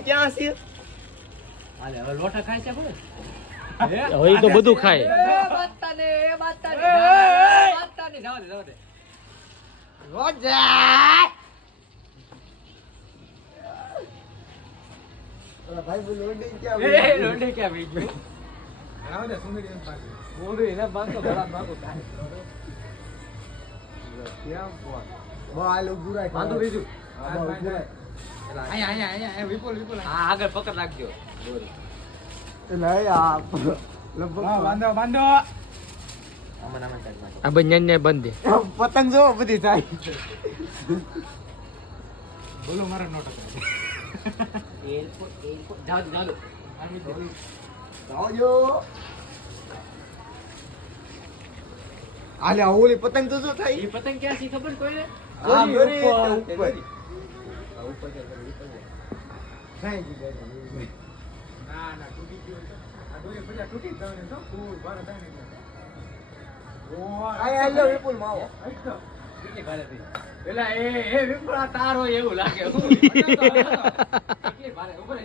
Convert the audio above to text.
ક્યાં છે હાલે હવે લોટા ખાય છે બોલે હવે ઈ તો બધું ખાય બાતતા ને જાવ દે ભાઈ બોલ લોડી ક્યાં લોટે ક્યાં વીજ બોલું એના બાંધો બરાબર બાંધો હાલ ઉભું રાખ બાંધો બીજું ઉભું રાખ અહીંયા વિપુલ હા આગળ પકડ રાખજો નહીં આ લગભગ બાંધો આમાં કાઢ નાખો આ બંને ને બંધ દે પતંગ જો બધી થાય બોલો મારા નોટ એરપોર્ટ જાવ આવજો આલે ઓલી પતંગ તો શું થાય એ પતંગ ક્યાં છે ખબર કોઈને આ ગરી ઉપર ઉપર થાય ના તૂટી ગયો આ દોરી બધા તૂટી જ જવાની તો ફૂલ બાર થાય ને આ લો વિપુલ માં આવો કેટલી ભારે થઈ પેલા એ વિપુલ આ તાર હોય એવું લાગે કેટલી ભારે ઉપર